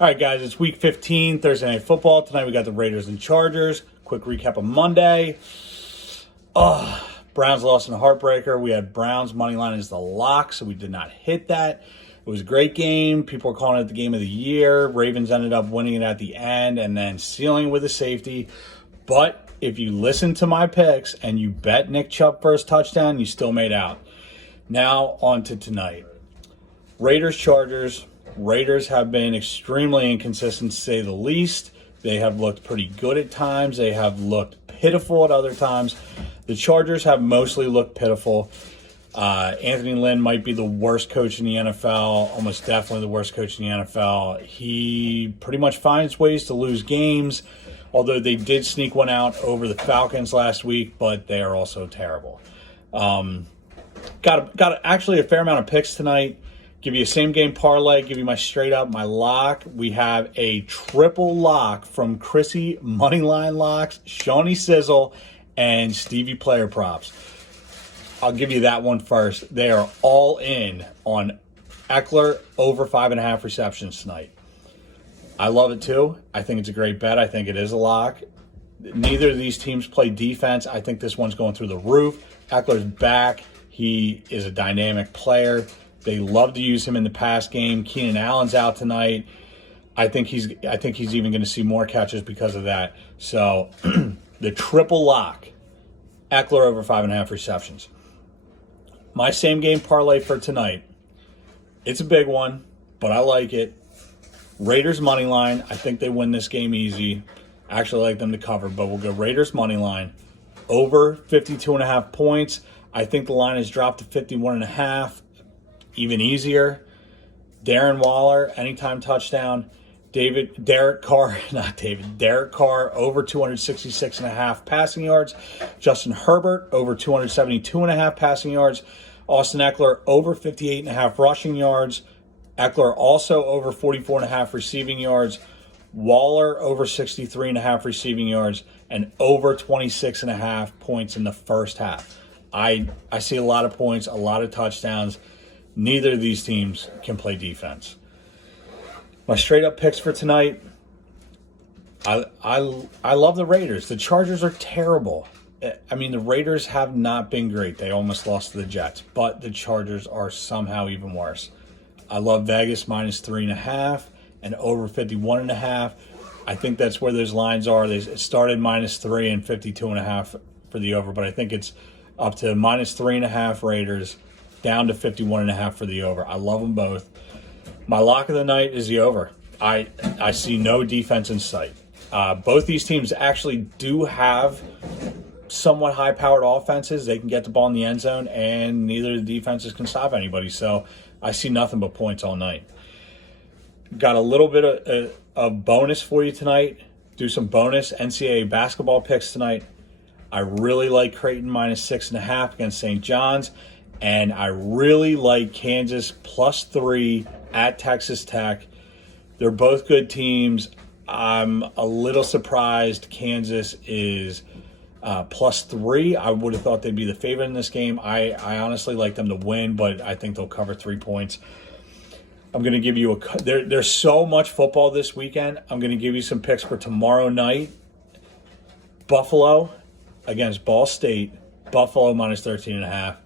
All right, guys, it's week 15, Thursday Night Football. Tonight we got the Raiders and Chargers. Quick recap of Monday. Browns lost in a heartbreaker. We had Browns money line as the lock, so we did not hit that. It was a great game. People were calling it the game of the year. Ravens ended up winning it at the end and then sealing with a safety. But if you listen to my picks and you bet Nick Chubb first touchdown, you still made out. Now on to tonight. Raiders, Chargers. Raiders have been extremely inconsistent, to say the least. They have looked pretty good at times. They have looked pitiful at other times. The Chargers have mostly looked pitiful. Anthony Lynn might be the worst coach in the NFL, almost definitely the worst coach in the NFL. He pretty much finds ways to lose games, although they did sneak one out over the Falcons last week, but they are also terrible. Got actually a fair amount of picks tonight. Give you a same-game parlay, give you my straight-up, my lock. We have a triple lock from Chrissy Moneyline Locks, Shawnee Sizzle, and Stevie Player Props. I'll give you that one first. They are all in on Eckler over 5.5 receptions tonight. I love it, too. I think it's a great bet. I think it is a lock. Neither of these teams play defense. I think this one's going through the roof. Eckler's back. He is a dynamic player. They love to use him in the pass game. Keenan Allen's out tonight. I think he's even going to see more catches because of that. So the triple lock, Eckler over 5.5 receptions. My same game parlay for tonight. It's a big one, but I like it. Raiders money line. I think they win this game easy. I actually like them to cover, but we'll go Raiders money line over 52.5 points. I think the line has dropped to 51.5. Even easier. Darren Waller, anytime touchdown. Derek Carr over 266.5 passing yards. Justin Herbert over 272.5 passing yards. Austin Eckler over 58.5 rushing yards. Eckler also over 44.5 receiving yards. Waller over 63.5 receiving yards and over 26.5 points in the first half. I see a lot of points, a lot of touchdowns. Neither of these teams can play defense. My straight-up picks for tonight, I love the Raiders. The Chargers are terrible. I mean, the Raiders have not been great. They almost lost to the Jets, but the Chargers are somehow even worse. I love Vegas minus 3.5 and over 51.5. I think that's where those lines are. It started minus 3 and 52.5 for the over, but I think it's up to minus 3.5 Raiders, down to 51.5 for the over. I love them both. My lock of the night is the over. I see no defense in sight. Both these teams actually do have somewhat high-powered offenses. They can get the ball in the end zone, and neither of the defenses can stop anybody. So I see nothing but points all night. Got a little bit of bonus for you tonight. Do some bonus NCAA basketball picks tonight. I really like Creighton minus 6.5 against St. John's. And I really like Kansas plus 3 at Texas Tech. They're both good teams. I'm a little surprised Kansas is plus 3. I would have thought they'd be the favorite in this game. I honestly like them to win, but I think they'll cover 3 points. I'm going to give you there's so much football this weekend. I'm going to give you some picks for tomorrow night. Buffalo against Ball State. Buffalo minus 13.5.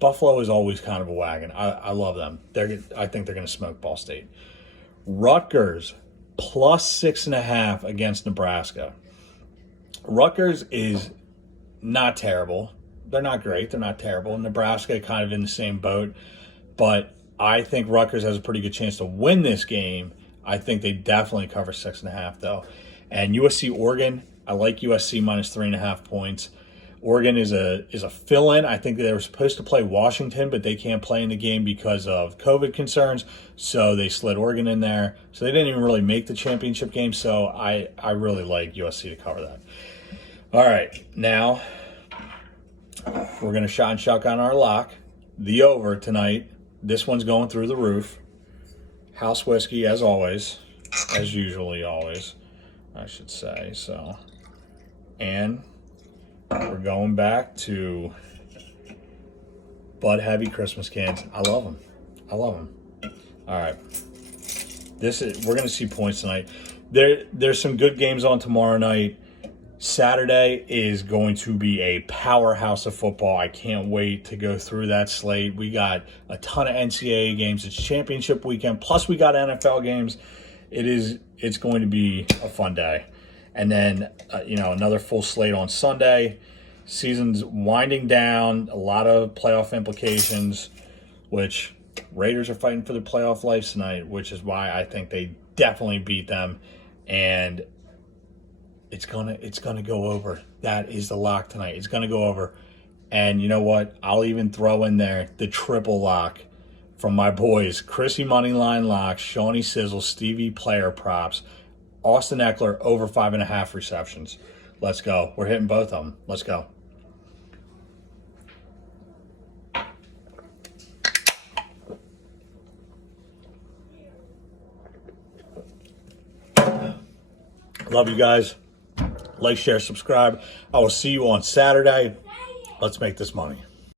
Buffalo is always kind of a wagon. I love them. I think they're going to smoke Ball State. Rutgers plus 6.5 against Nebraska. Rutgers is not terrible. They're not great. They're not terrible. Nebraska kind of in the same boat. But I think Rutgers has a pretty good chance to win this game. I think they definitely cover 6.5 though. And USC Oregon, I like USC minus 3.5 points. Oregon is a fill-in. I think they were supposed to play Washington, but they can't play in the game because of COVID concerns. So they slid Oregon in there. So they didn't even really make the championship game. So I really like USC to cover that. All right, now we're going to shot and shotgun our lock. The over tonight. This one's going through the roof. House whiskey, as always. As usually always, I should say. So, and we're going back to Bud Heavy Christmas cans. I love them. All right. We're going to see points tonight. There's some good games on tomorrow night. Saturday is going to be a powerhouse of football. I can't wait to go through that slate. We got a ton of NCAA games. It's championship weekend. Plus we got NFL games. It's going to be a fun day. And then, another full slate on Sunday. Season's winding down. A lot of playoff implications, which Raiders are fighting for their playoff lives tonight, which is why I think they definitely beat them. And it's gonna go over. That is the lock tonight. It's gonna go over. And you know what? I'll even throw in there the triple lock from my boys. Chrissy Moneyline Locks, Shawnee Sizzle, Stevie Player Props, Austin Eckler over 5.5 receptions. Let's go. We're hitting both of them. Let's go. Love you guys. Like, share, subscribe. I will see you on Saturday. Let's make this money.